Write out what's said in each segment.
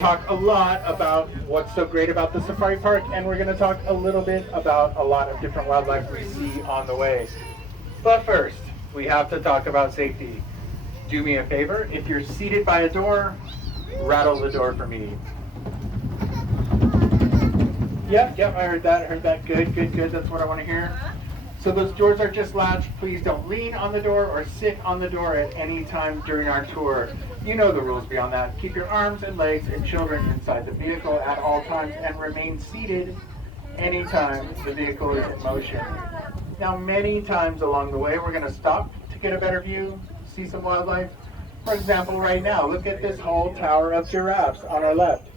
Talk a lot about what's so great about the safari park, and we're going to talk a little bit about a lot of different wildlife we see on the way. But first, we have to talk about safety. Do me a favor, if you're seated by a door, rattle the door for me. Yep, I heard that. Good. That's what I want to hear. So those doors are just latched. Please don't lean on the door or sit on the door at any time during our tour. You know the rules beyond that. Keep your arms and legs and children inside the vehicle at all times and remain seated anytime the vehicle is in motion. Now, many times along the way, we're going to stop to get a better view, see some wildlife. For example, right now, look at this whole tower of giraffes on our left.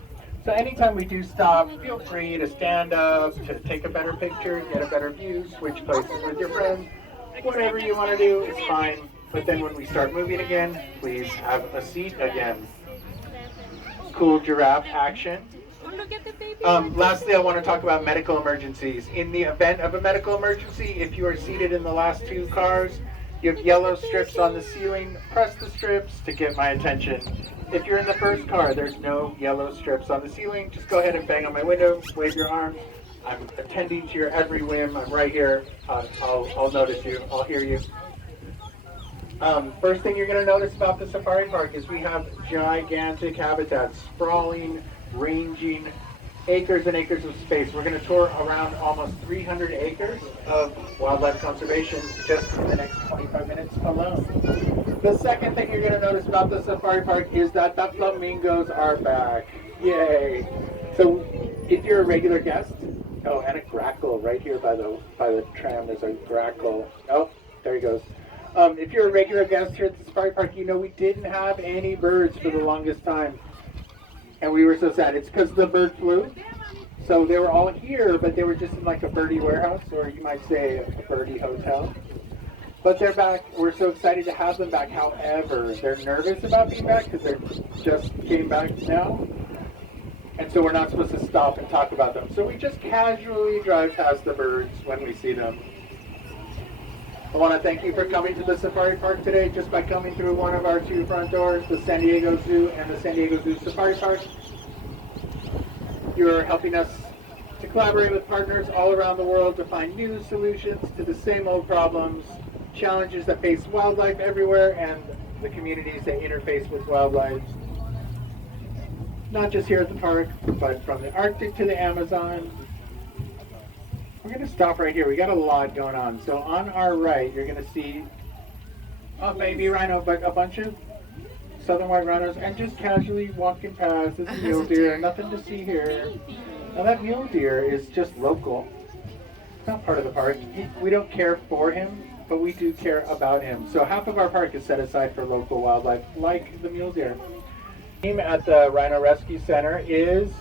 So anytime we do stop, feel free to stand up, to take a better picture, get a better view, switch places with your friends. Whatever you want to do is fine. But then when we start moving again, please have a seat again. Cool giraffe action. Lastly, I want to talk about medical emergencies. In the event of a medical emergency, if you are seated in the last two cars, you have yellow strips on the ceiling. Press the strips to get my attention. If you're in the first car, there's no yellow strips on the ceiling. Just go ahead and bang on my window, wave your arms. I'm attending to your every whim. I'm right here. I'll notice you. I'll hear you. First thing you're going to notice about the safari park is we have gigantic habitats, sprawling, ranging, acres and acres of space. We're going to tour around almost 300 acres of wildlife conservation just in the next 25 minutes alone. The second thing you're going to notice about the safari park is that the flamingos are back. Yay! So if you're a regular guest, oh, and a grackle right here by the tram, there's a grackle. Oh, there he goes. If you're a regular guest here at the safari park, you know we didn't have any birds for the longest time. And we were so sad. It's because the bird flu. So they were all here, but they were just in like a birdie warehouse, or you might say a birdie hotel. But they're back. We're so excited to have them back. However, they're nervous about being back because they just came back now. And so we're not supposed to stop and talk about them. So we just casually drive past the birds when we see them. I want to thank you for coming to the safari park today just by coming through one of our two front doors, the San Diego Zoo and the San Diego Zoo Safari Park. You're helping us to collaborate with partners all around the world to find new solutions to the same old problems, challenges that face wildlife everywhere, and the communities that interface with wildlife. Not just here at the park, but from the Arctic to the Amazon. We're going to stop right here. We got a lot going on. So on our right, you're going to see a baby rhino, but a bunch of southern white rhinos, and just casually walking past. This is mule deer. Nothing to see here. Now that mule deer is just local. It's not part of the park. We don't care for him, but we do care about him. So half of our park is set aside for local wildlife, like the mule deer. The aim at the Rhino Rescue Center is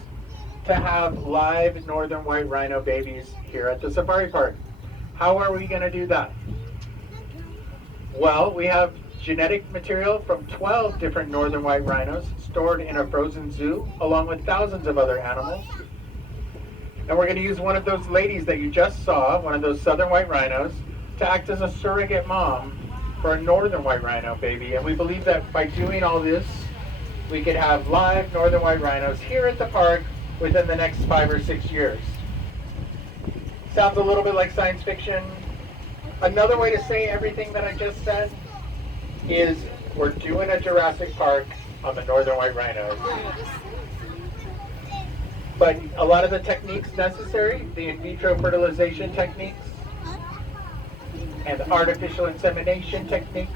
to have live northern white rhino babies here at the safari park. How are we going to do that? Well, we have genetic material from 12 different northern white rhinos stored in a frozen zoo, along with thousands of other animals. And we're going to use one of those ladies that you just saw, one of those southern white rhinos, to act as a surrogate mom for a northern white rhino baby. And we believe that by doing all this, we could have live northern white rhinos here at the park within the next 5 or 6 years. Sounds a little bit like science fiction. Another way to say everything that I just said is we're doing a Jurassic Park on the northern white rhinos. But a lot of the techniques necessary, the in vitro fertilization techniques and artificial insemination techniques,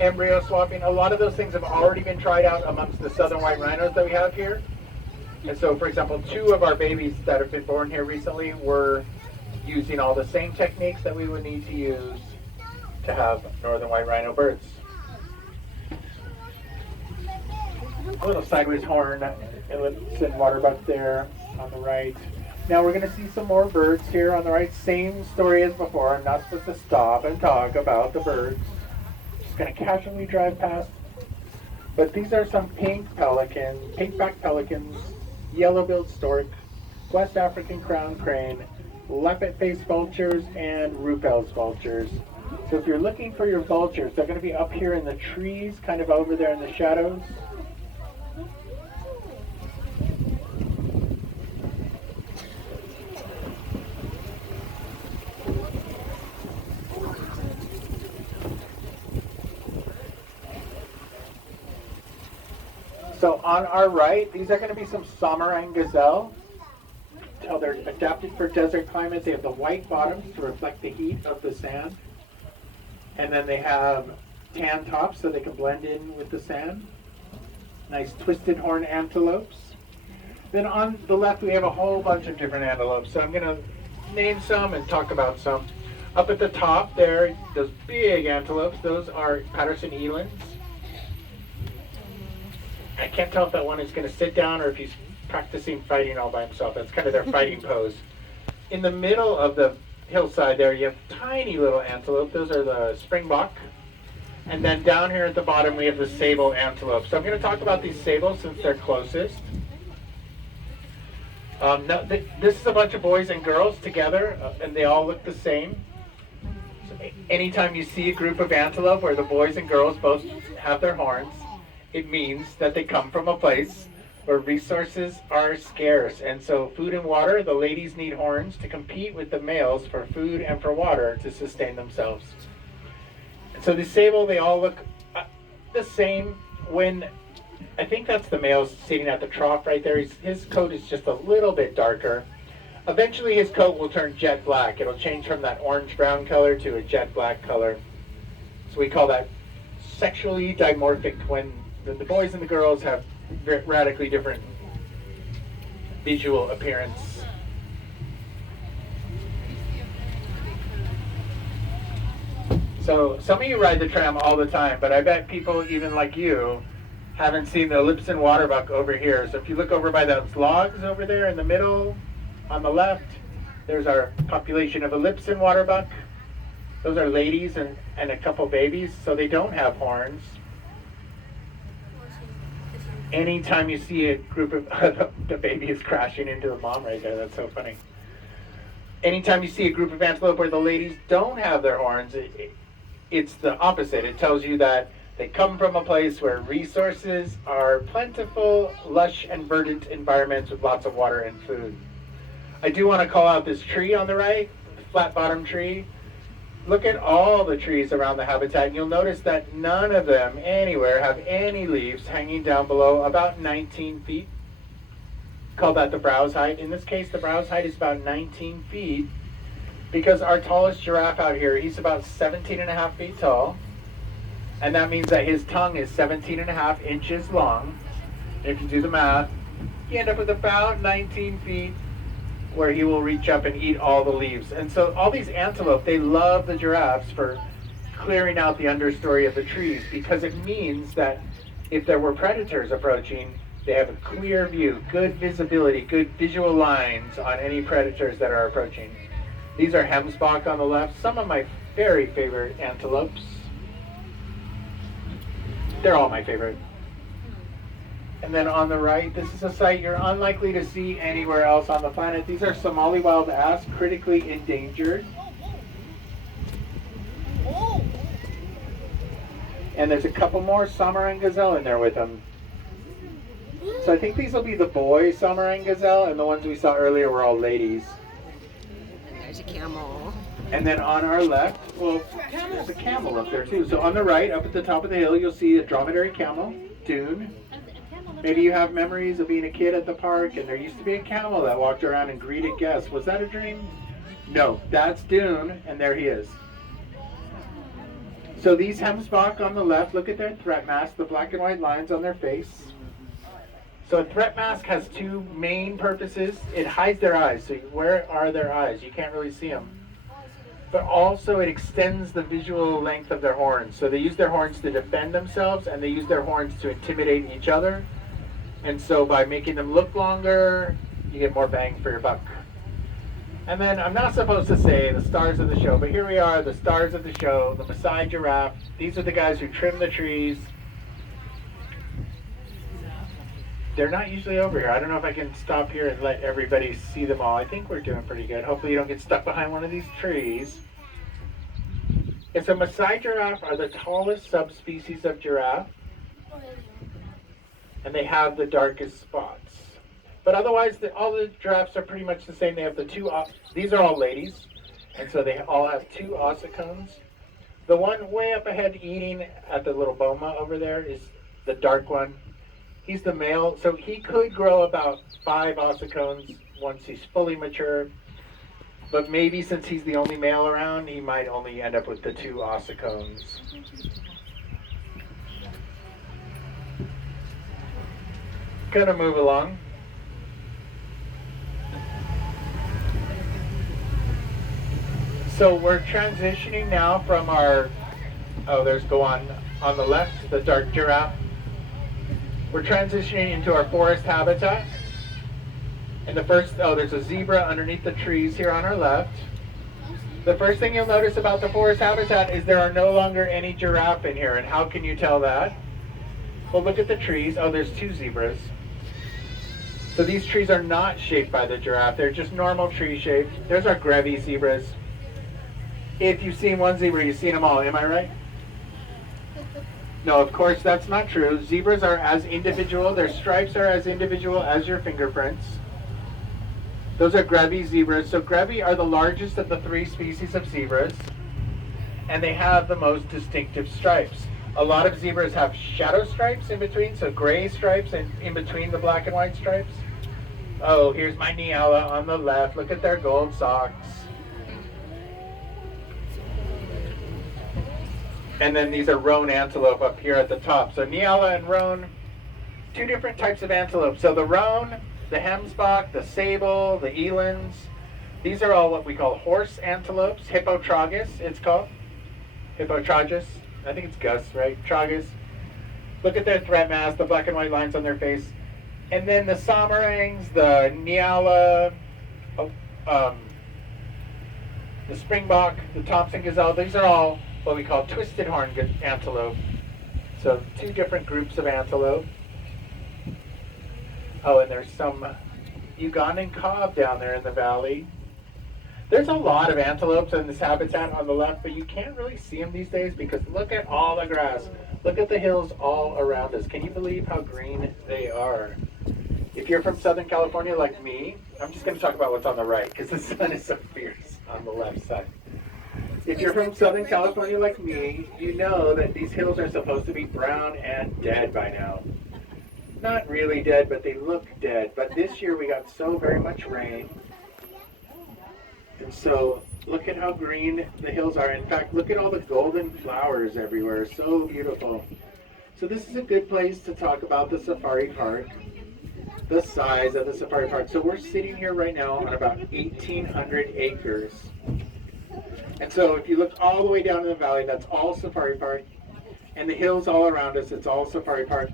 embryo swapping, a lot of those things have already been tried out amongst the southern white rhinos that we have here. And so, for example, 2 of our babies that have been born here recently were using all the same techniques that we would need to use to have northern white rhino birds. A little sideways horn, inlets and water butt there on the right. Now we're going to see some more birds here on the right. Same story as before. I'm not supposed to stop and talk about the birds. Just going to casually drive past. But these are some pink-backed pelicans, yellow-billed stork, West African crown crane, leopard-faced vultures, and Ruppel's vultures. So if you're looking for your vultures, they're going to be up here in the trees, kind of over there in the shadows. So on our right, these are going to be some Samarang gazelle. They're adapted for desert climates. They have the white bottoms to reflect the heat of the sand. And then they have tan tops so they can blend in with the sand. Nice twisted horn antelopes. Then on the left, we have a whole bunch of different antelopes. So I'm going to name some and talk about some. Up at the top there, those big antelopes, those are Patterson elands. I can't tell if that one is going to sit down or if he's practicing fighting all by himself. That's kind of their fighting pose. In the middle of the hillside there, you have tiny little antelope. Those are the springbok. And then down here at the bottom, we have the sable antelope. So I'm going to talk about these sables since they're closest. This is a bunch of boys and girls together, and they all look the same. So anytime you see a group of antelope where the boys and girls both have their horns, it means that they come from a place where resources are scarce. And so food and water, the ladies need horns to compete with the males for food and for water to sustain themselves. And so the sable, they all look the same. When I think that's the male sitting at the trough right there. His coat is just a little bit darker. Eventually his coat will turn jet black. It'll change from that orange-brown color to a jet black color. So we call that sexually dimorphic, when the boys and the girls have radically different visual appearance. So some of you ride the tram all the time, but I bet people even like you haven't seen the Ellipson waterbuck over here. So if you look over by those logs over there in the middle, on the left, there's our population of Ellipson waterbuck. Those are ladies and a couple babies, so they don't have horns. Anytime you see a group of, the baby is crashing into the mom right there, that's so funny. Anytime you see a group of antelope where the ladies don't have their horns, it's the opposite. It tells you that they come from a place where resources are plentiful, lush and verdant environments with lots of water and food. I do want to call out this tree on the right, the flat bottom tree. Look at all the trees around the habitat, and you'll notice that none of them anywhere have any leaves hanging down below about 19 feet. Call that the browse height. In this case, the browse height is about 19 feet because our tallest giraffe out here, he's about 17 and a half feet tall. And that means that his tongue is 17 and a half inches long. If you do the math, you end up with about 19 feet where he will reach up and eat all the leaves. And so all these antelope, they love the giraffes for clearing out the understory of the trees, because it means that if there were predators approaching, they have a clear view, good visibility, good visual lines on any predators that are approaching. These are hemsbok on the left, some of my very favorite antelopes. They're all my favorite. And then on the right, this is a site you're unlikely to see anywhere else on the planet. These are Somali wild ass, critically endangered. And there's a couple more Samarang gazelle in there with them. So I think these will be the boy Samarang gazelle, and the ones we saw earlier were all ladies. And there's a camel. And then on our left, well, there's a camel up there too. So on the right, up at the top of the hill, you'll see a dromedary camel, Dune. Maybe you have memories of being a kid at the park and there used to be a camel that walked around and greeted guests. Was that a dream? No, that's Dune, and there he is. So these hemsbok on the left, look at their threat mask, the black and white lines on their face. So a threat mask has two main purposes. It hides their eyes. So where are their eyes? You can't really see them. But also it extends the visual length of their horns. So they use their horns to defend themselves, and they use their horns to intimidate each other. And so by making them look longer, you get more bang for your buck. And then I'm not supposed to say the stars of the show, but here we are, the stars of the show, the Maasai giraffe. These are the guys who trim the trees. They're not usually over here. I don't know if I can stop here and let everybody see them all. I think we're doing pretty good. Hopefully you don't get stuck behind one of these trees. And so Maasai giraffe are the tallest subspecies of giraffe. And they have the darkest spots. But otherwise, all the giraffes are pretty much the same. They have the two, these are all ladies. And so they all have two ossicones. The one way up ahead eating at the little boma over there is the dark one. He's the male, so he could grow about 5 ossicones once he's fully mature. But maybe since he's the only male around, he might only end up with the 2 ossicones. Gonna move along. So we're transitioning now from our, there's go on the left, the dark giraffe. We're transitioning into our forest habitat. And the first, there's a zebra underneath the trees here on our left. The first thing you'll notice about the forest habitat is there are no longer any giraffe in here. And how can you tell that? Well, look at the trees. Oh, there's 2 zebras. So these trees are not shaped by the giraffe. They're just normal tree shaped. There's our Grevy zebras. If you've seen one zebra, you've seen them all. Am I right? No, of course that's not true. Zebras are as individual. Their stripes are as individual as your fingerprints. Those are Grevy zebras. So Grevy are the largest of the 3 species of zebras. And they have the most distinctive stripes. A lot of zebras have shadow stripes in between, so gray stripes in between the black and white stripes. Oh, here's my Nyala on the left. Look at their gold socks. And then these are roan antelope up here at the top. So Nyala and roan, 2 different types of antelope. So the roan, the hemsbok, the sable, the elands, these are all what we call horse antelopes. Hippotragus, it's called. Hippotragus. I think it's Gus, right? Tragus. Look at their threat mask, the black and white lines on their face. And then the Somerangs, the Nyala, the Springbok, the Thompson gazelle, these are all what we call twisted horn antelope. So 2 different groups of antelope. Oh, and there's some Ugandan cob down there in the valley. There's a lot of antelopes in this habitat on the left, but you can't really see them these days because look at all the grass. Look at the hills all around us. Can you believe how green they are? If you're from Southern California like me, I'm just going to talk about what's on the right because the sun is so fierce on the left side. If you're from Southern California like me, you know that these hills are supposed to be brown and dead by now. Not really dead, but they look dead. But this year we got so very much rain. And so look at how green the hills are. In fact, look at all the golden flowers everywhere. So beautiful. So this is a good place to talk about the safari park, the size of the safari park. So we're sitting here right now on about 1,800 acres. And so if you look all the way down in the valley, that's all safari park. And the hills all around us, it's all safari park.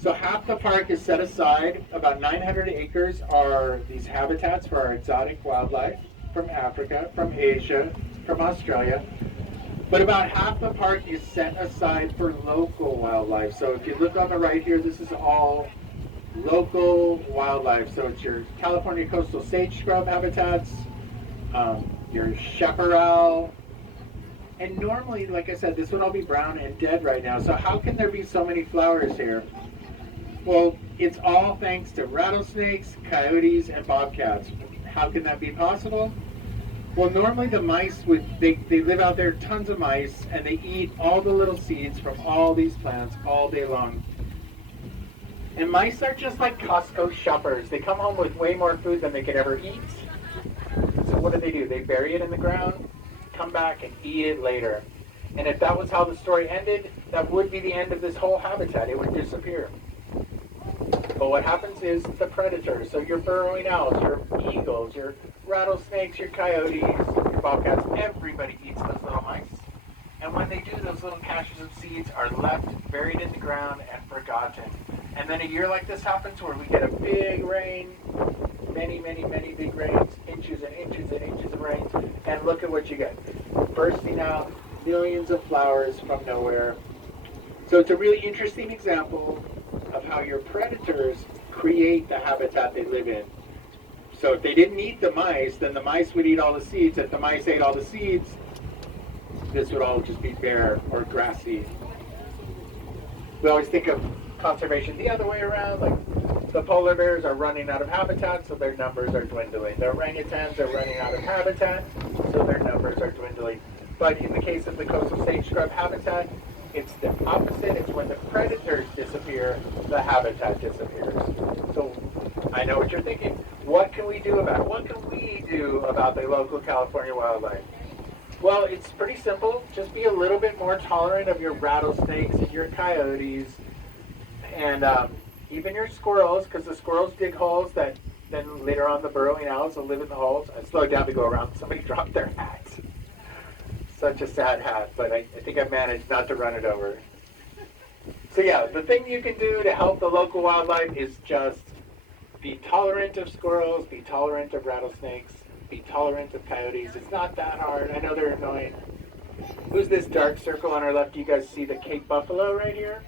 So half the park is set aside. About 900 acres are these habitats for our exotic wildlife from Africa, from Asia, from Australia. But about half the park is set aside for local wildlife. So if you look on the right here, this is all local wildlife. So it's your California coastal sage scrub habitats, your chaparral. And normally, like I said, this would all be brown and dead right now. So how can there be so many flowers here? Well, it's all thanks to rattlesnakes, coyotes, and bobcats. How can that be possible? Well, normally the mice, they live out there, tons of mice, and they eat all the little seeds from all these plants all day long. And mice are just like Costco shoppers. They come home with way more food than they could ever eat. So what do? They bury it in the ground, come back and eat it later. And if that was how the story ended, that would be the end of this whole habitat. It would disappear. But what happens is the predators, so your burrowing owls, your eagles, your rattlesnakes, your coyotes, your bobcats, everybody eats those little mice. And when they do, those little caches of seeds are left buried in the ground and forgotten. And then a year like this happens where we get a big rain, many big rains, inches and inches and inches of rain, and look at what you get. Bursting out millions of flowers from nowhere. So it's a really interesting example of how your predators create the habitat they live in. So if they didn't eat the mice, then the mice would eat all the seeds. If the mice ate all the seeds, this would all just be bare or grassy. We always think of conservation the other way around, like the polar bears are running out of habitat, so their numbers are dwindling. The orangutans are running out of habitat, so their numbers are dwindling. But in the case of the coastal sage scrub habitat, It's the opposite. It's when the predators disappear, the habitat disappears. So I know what you're thinking. What can we do about it? What can we do about the local California wildlife? Well, it's pretty simple. Just be a little bit more tolerant of your rattlesnakes and your coyotes and even your squirrels, because the squirrels dig holes that then later on the burrowing owls will live in the holes. I slowed down to go around. Somebody dropped their hat. Such a sad hat, but I think I managed not to run it over. So yeah, the thing you can do to help the local wildlife is just be tolerant of squirrels, be tolerant of rattlesnakes, be tolerant of coyotes. It's not that hard. I know they're annoying. Who's this dark circle on our left? Do you guys see the Cape buffalo right here?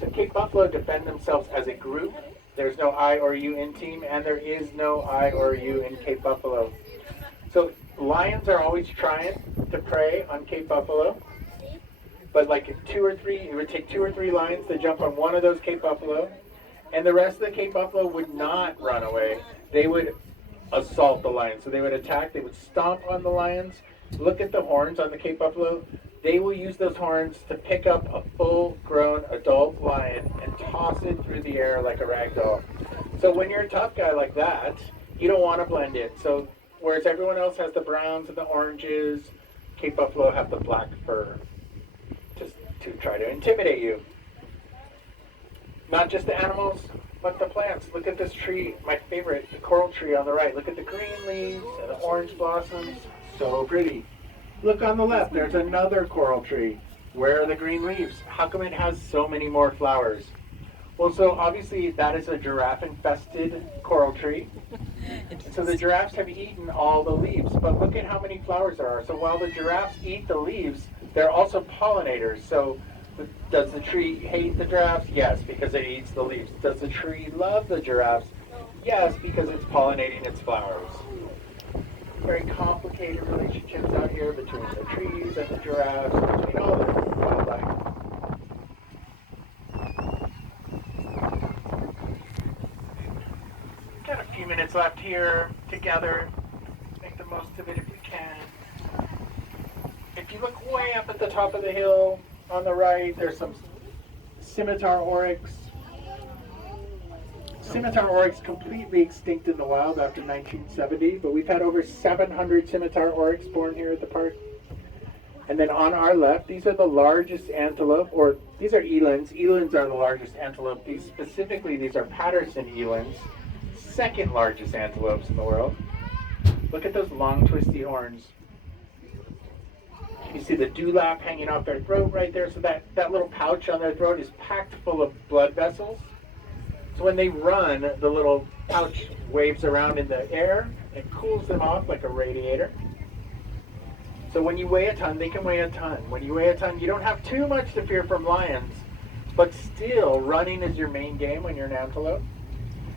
So Cape buffalo defend themselves as a group. There's no I or you in team, and there is no I or you in Cape buffalo. So lions are always trying to prey on Cape buffalo, but like it would take 2 or 3 lions to jump on one of those Cape buffalo, and the rest of the Cape buffalo would not run away. They would assault the lions. So they would attack, they would stomp on the lions. Look at the horns on the Cape buffalo. They will use those horns to pick up a full-grown adult lion and toss it through the air like a rag doll. So when you're a tough guy like that, you don't want to blend in. So whereas everyone else has the browns and the oranges, Cape buffalo have the black fur to try to intimidate you. Not just the animals, but the plants. Look at this tree, my favorite, the coral tree on the right. Look at the green leaves and the orange blossoms. So pretty. Look on the left, there's another coral tree. Where are the green leaves? How come it has so many more flowers? Well, so obviously that is a giraffe-infested coral tree. So the giraffes have eaten all the leaves, but look at how many flowers there are. So while the giraffes eat the leaves, they're also pollinators. So does the tree hate the giraffes? Yes, because it eats the leaves. Does the tree love the giraffes? Yes, because it's pollinating its flowers. Very complicated relationships out here between the trees and the giraffes, between all the wildlife. Got a few minutes left here together. Make the most of it if you can. If you look way up at the top of the hill on the right, there's some scimitar oryx. Scimitar oryx completely extinct in the wild after 1970, but we've had over 700 scimitar oryx born here at the park. And then on our left, these are the largest antelope, or these are elands. Elands are the largest antelope. These are Patterson elands, second largest antelopes in the world. Look at those long twisty horns. You see the dewlap hanging off their throat right there. So that little pouch on their throat is packed full of blood vessels. So when they run, the little pouch waves around in the air and cools them off like a radiator. So when you weigh a ton, they can weigh a ton. When you weigh a ton, you don't have too much to fear from lions, but still running is your main game when you're an antelope.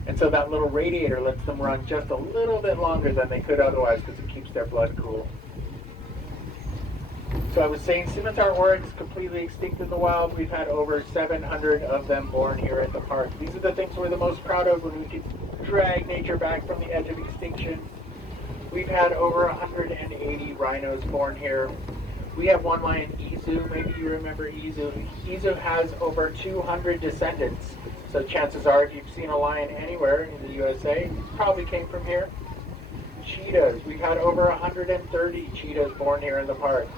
And so that little radiator lets them run just a little bit longer than they could otherwise because it keeps their blood cool. So I was saying scimitar oryx completely extinct in the wild. We've had over 700 of them born here at the park. These are the things we're the most proud of when we can drag nature back from the edge of extinction. We've had over 180 rhinos born here. We have one lion, Izu. Maybe you remember Izu. Izu has over 200 descendants. So chances are if you've seen a lion anywhere in the USA, it probably came from here. Cheetahs. We've had over 130 cheetahs born here in the park.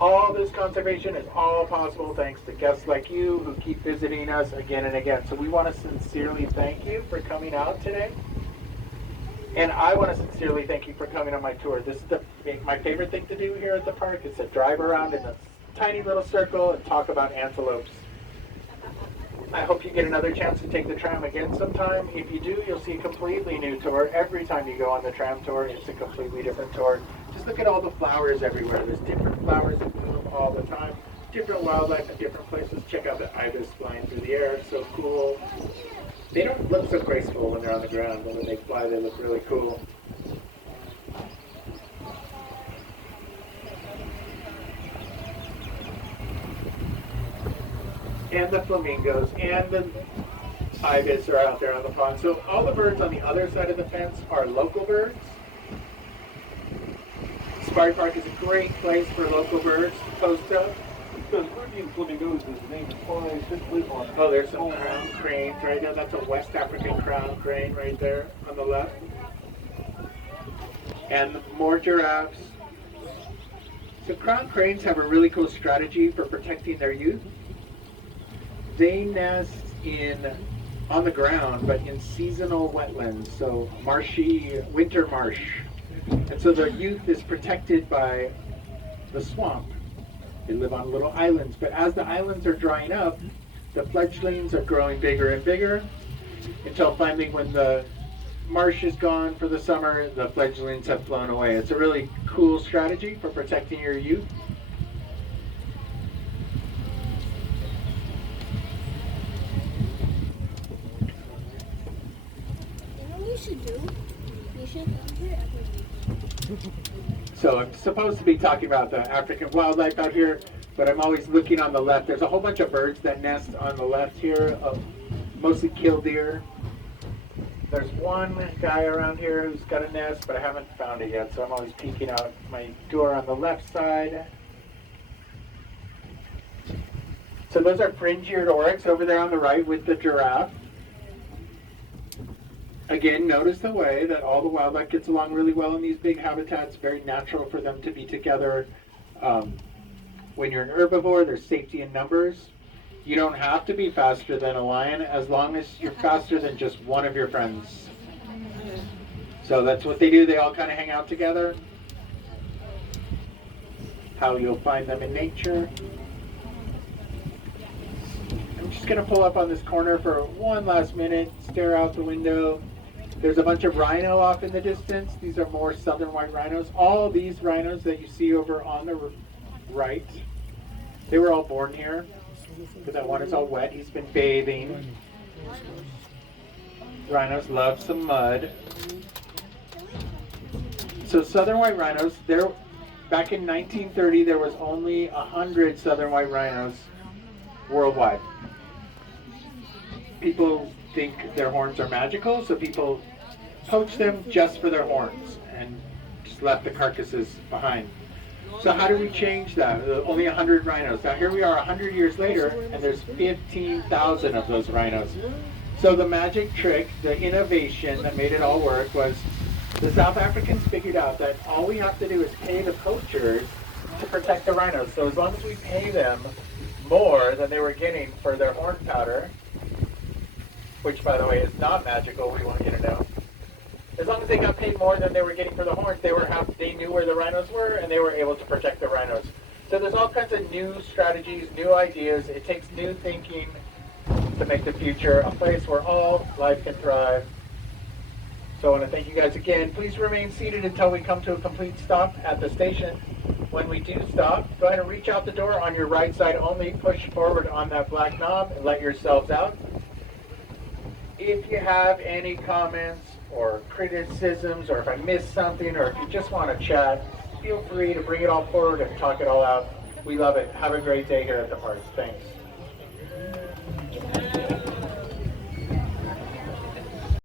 All this conservation is all possible thanks to guests like you who keep visiting us again and again. So we want to sincerely thank you for coming out today. And I want to sincerely thank you for coming on my tour. This is my favorite thing to do here at the park is to drive around in a tiny little circle and talk about antelopes. I hope you get another chance to take the tram again sometime. If you do, you'll see a completely new tour. Every time you go on the tram tour, it's a completely different tour. Just look at all the flowers everywhere. There's different flowers that bloom all the time. Different wildlife in different places. Check out the ibis flying through the air. It's so cool. They don't look so graceful when they're on the ground, but when they fly, they look really cool. And the flamingos and the ibis are out there on the pond. So all the birds on the other side of the fence are local birds. Safari Park is a great place for local birds to post up. Because Caribbean flamingos, as the name implies, just live on. Oh, there's some crown cranes right there. That's a West African crown crane right there on the left. And more giraffes. So crown cranes have a really cool strategy for protecting their youth. They nest on the ground, but in seasonal wetlands, so marshy, winter marsh. And so their youth is protected by the swamp. They live on little islands, but as the islands are drying up, the fledglings are growing bigger and bigger until finally when the marsh is gone for the summer, the fledglings have flown away. It's a really cool strategy for protecting your youth. You know what you should do? You should come here every week. So I'm supposed to be talking about the African wildlife out here, but I'm always looking on the left. There's a whole bunch of birds that nest on the left here, mostly killdeer. There's one guy around here who's got a nest, but I haven't found it yet, so I'm always peeking out my door on the left side. So those are fringe-eared oryx over there on the right with the giraffe. Again, notice the way that all the wildlife gets along really well in these big habitats. Very natural for them to be together. When you're an herbivore, there's safety in numbers. You don't have to be faster than a lion as long as you're faster than just one of your friends. So that's what they do. They all kind of hang out together. How you'll find them in nature. I'm just going to pull up on this corner for one last minute, stare out the window. There's a bunch of rhino off in the distance. These are more southern white rhinos. All these rhinos that you see over on the right, they were all born here. But that one is all wet. He's been bathing. Rhinos love some mud. So southern white rhinos, back in 1930, there was only 100 southern white rhinos worldwide. People think their horns are magical, so people poach them just for their horns and just left the carcasses behind. So how do we change that? Only 100 rhinos. Now here we are 100 years later, and there's 15,000 of those rhinos. So the magic trick, the innovation that made it all work was the South Africans figured out that all we have to do is pay the poachers to protect the rhinos. So as long as we pay them more than they were getting for their horn powder, which by the way is not magical, we want you to know. As long as they got paid more than they were getting for the horns, they knew where the rhinos were and they were able to protect the rhinos. So there's all kinds of new strategies, new ideas. It takes new thinking to make the future a place where all life can thrive. So I want to thank you guys again. Please remain seated until we come to a complete stop at the station. When we do stop, go ahead and reach out the door on your right side only. Push forward on that black knob and let yourselves out. If you have any comments or criticisms, or if I missed something, or if you just want to chat, feel free to bring it all forward and talk it all out. We love it. Have a great day here at the park. Thanks.